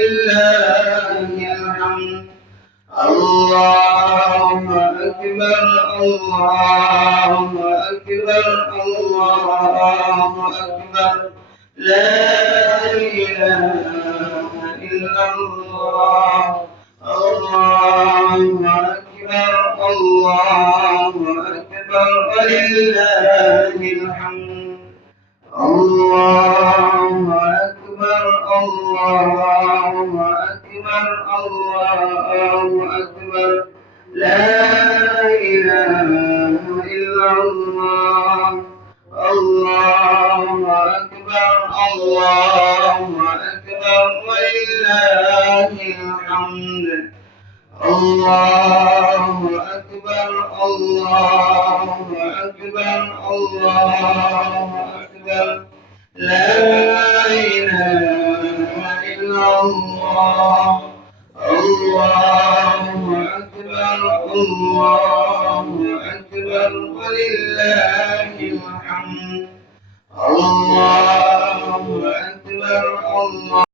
ولله الحمد الله أكبر الله أكبر الله أكبر لا إله إلا الله الله أكبر الله أكبر ولله الحمد الله أكبر الله أكبر الله أكبر لا إله إلا الله الله أكبر الله أكبر ولله الحمد الله أكبر الله أكبر الله أكبر لا إله إلا الله الله أكبر الله أكبر ولله الحمد الله أكبر الله